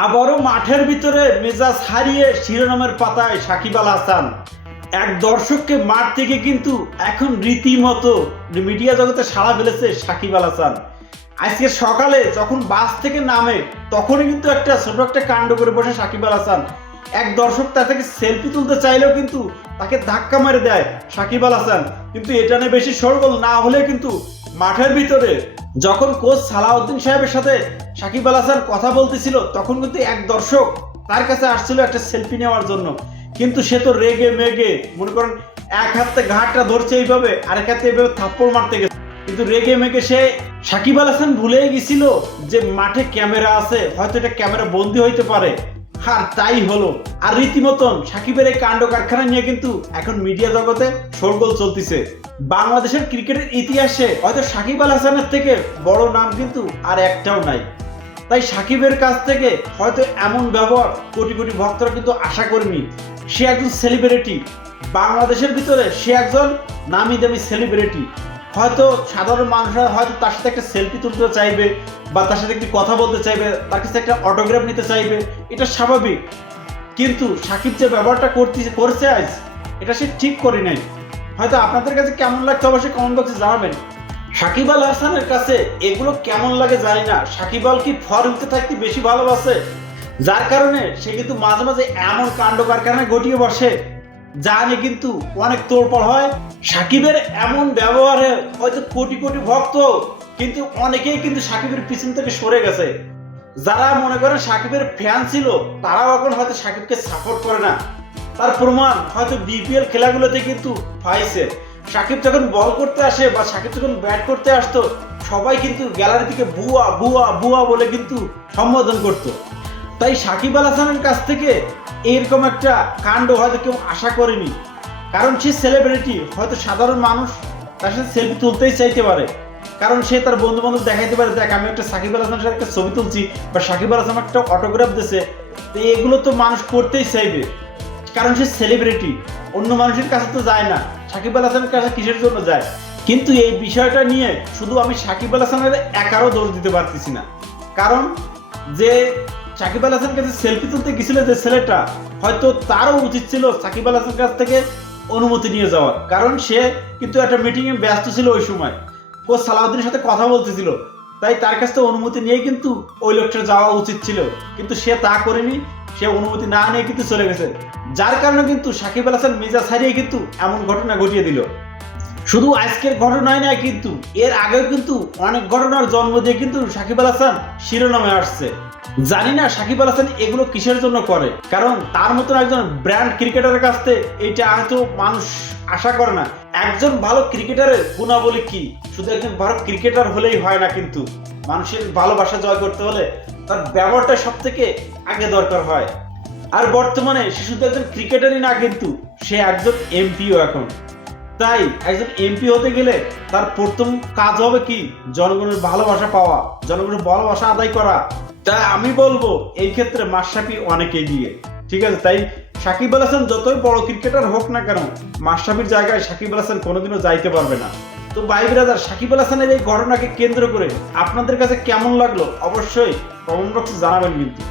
আবারও মাঠের ভিতরে মেজাজ হারিয়ে শিরোনামের পাতায় সাকিব আল হাসান। এক দর্শককে মাঠ থেকে কিন্তু এখন রীতিমতো মিডিয়া জগতে সাড়া ফেলেছে সাকিব আল হাসান। আজকে সকালে যখন বাস থেকে নামে তখনই কিন্তু একটা ছোট একটা কাণ্ড করে বসে সাকিব আল হাসান। এক দর্শক তার থেকে সেলফি তুলতে চাইলেও কিন্তু তাকে ধাক্কা মেরে দেয় সাকিব আল হাসান। কিন্তু এটা নিয়ে বেশি শোরগোল না হলে কিন্তু মাঠের ভিতরে যখন কোচ সালাউদ্দিন সাহেবের সাথে সাকিব আল হাসান কথা বলতেছিল তখন কিন্তু এক দর্শক তার কাছে আসছিল একটা সেলফি নেওয়ার জন্য। কিন্তু সে তো রেগে মেগে মনে করেন এক হাতে ঘাটটা ধরছে এইভাবে, আরেক হাতে এইভাবে থাপ্পড় মারতে গেছে। কিন্তু রেগে মেগে সে সাকিব আল হাসান ভুলেই গেছিল যে মাঠে ক্যামেরা আছে, হয়তো এটা ক্যামেরা বন্দি হইতে পারে। আর তাই হলো। আর রীতিমতন সাকিবের এই কাণ্ড কারখানা নিয়ে কিন্তু এখন মিডিয়া জগতে শোরগোল চলতেছে। বাংলাদেশের ক্রিকেটের ইতিহাসে হয়তো সাকিব আল হাসানের থেকে বড় নাম কিন্তু আর একটাও নাই। তাই সাকিবের কাছ থেকে হয়তো এমন ব্যবহার কোটি কোটি ভক্তরা কিন্তু আশা করেনি। সে একজন সেলিব্রিটি, বাংলাদেশের ভিতরে সে একজন নামি দামি সেলিব্রিটি। হয়তো সাধারণ মানুষরা হয়তো তার সাথে একটা সেলফি তুলতে চাইবে বা তার সাথে একটি কথা বলতে চাইবে, তার কাছে একটা অটোগ্রাফ নিতে চাইবে, এটা স্বাভাবিক। কিন্তু সাকিব যে ব্যবহারটা করছে আজ, এটা সে ঠিক করে নাই। হয়তো আপনাদের কাছে কেমন লাগছে অবশ্যই কমেন্ট বক্সে জানাবেন। সাকিব আল হাসানের কাছে এগুলো কেমন লাগে জানি না। সাকিব আল কি ফর্মতে থাকতে বেশি ভালোবাসে, যার কারণে সে কিন্তু মাঝে মাঝে এমন কাণ্ড কারখানা ঘটিয়ে বসে যা নিয়ে কিন্তু অনেক তোড়পাড় হয়। সাকিবের এমন ব্যবহারে হয়তো কোটি কোটি ভক্ত কিন্তু অনেকেই কিন্তু সাকিবের পিছন থেকে সরে গেছে। যারা মনে করেন সাকিবের ফ্যান ছিল তারাও এখন হয়তো সাকিবকে সাপোর্ট করে না। তার প্রমাণ হয়তো বিপিএল খেলাগুলোতে কিন্তু পাইছে। সাকিব যখন বল করতে আসে বা সাকিব যখন ব্যাট করতে আসতো সবাই কিন্তু গ্যালারি থেকে বুয়া বুয়া বুয়া বলে কিন্তু সম্বোধন করতো। তাই সাকিব আল হাসানের কাছ থেকে এরকম একটা কাণ্ড হয়তো কেউ আশা করেনি। কারণ সে সেলিব্রিটি, হয়তো সাধারণ মানুষ তার সাথে সেলফি তুলতেই চাইতে পারে। কারণ সে তার বন্ধু বান্ধব দেখাইতে পারে, দেখ আমি একটা সাকিব আল হাসানের সাথে একটা ছবি তুলছি বা সাকিব আল হাসান একটা অটোগ্রাফ দিয়েছে। তো এগুলো তো মানুষ করতেই চাইবে, কারণ সে সেলিব্রিটি। অন্য মানুষের কাছে তো যায় না, সাকিব আল হাসানের কাছে কিসের জন্য যায়? কিন্তু এই বিষয়টা নিয়ে শুধু আমি সাকিব আল হাসানের একারও দোষ দিতে পারতেছি না। কারণ যে সাকিব আল হাসান কাছে সেলফি তুলতে গেছিল যে ছেলেটা, হয়তো তারও উচিত ছিল সাকিব আল হাসান কাছ থেকে অনুমতি নিয়ে যাওয়ার। কারণ সে কিন্তু একটা মিটিংয়ে ব্যস্ত ছিল ওই সময়, কোচ সালাউদ্দিনের সাথে কথা বলতেছিল। তাই তার কাছ থেকে অনুমতি নিয়ে কিন্তু ওই লোকটা যাওয়া উচিত ছিল, কিন্তু সে তা করেনি। সে অনুমতি না নিয়ে কিন্তু চলে গেছে, যার কারণে কিন্তু সাকিব আল হাসান মেজাজ হারিয়ে কিন্তু এমন ঘটনা ঘটিয়ে দিল। শুধু আজকের ঘটনায় নয়, কিন্তু এর আগেও কিন্তু অনেক ঘটনার জন্ম দিয়ে কিন্তু সাকিব আল হাসান শিরোনামে আসছে। জানি না সাকিব আল হাসান এগুলো কিসের জন্য করে, কারণ তার মতন একজন ব্র্যান্ড ক্রিকেটারের কাছ থেকে এটা হয়তো মানুষ আশা করে না। একজন ভালো ক্রিকেটারের গুণাবলী কি, শুধু একজন ভালো ক্রিকেটার হলেই হয় না। কিন্তু মানুষের ভালোবাসা জয় করতে হলে তার ব্যবহারটা সব থেকে আগে দরকার হয়। আর বর্তমানে সে শুধু একজন ক্রিকেটারই না, কিন্তু সে একজন এমপিও এখন। তাই একজন এমপি হতে গেলে তার প্রথম কাজ হবে কি, জনগণের ভালোবাসা পাওয়া, জনগণের ভালোবাসা আদায় করা। তাই আমি বলবো এই ক্ষেত্রে মাশরাফি অনেক এগিয়ে। ঠিক আছে, তাই সাকিব আল হাসান যতই বড় ক্রিকেটার হোক না কেন, মাশরাফির জায়গায় সাকিব আল হাসান কোনোদিনও যাইতে পারবে না। তো ভাই ব্রাদার, সাকিব আল হাসানের এই ঘটনাকে কেন্দ্র করে আপনাদের কাছে কেমন লাগলো অবশ্যই কমেন্ট বক্সে জানাবেন কিন্তু।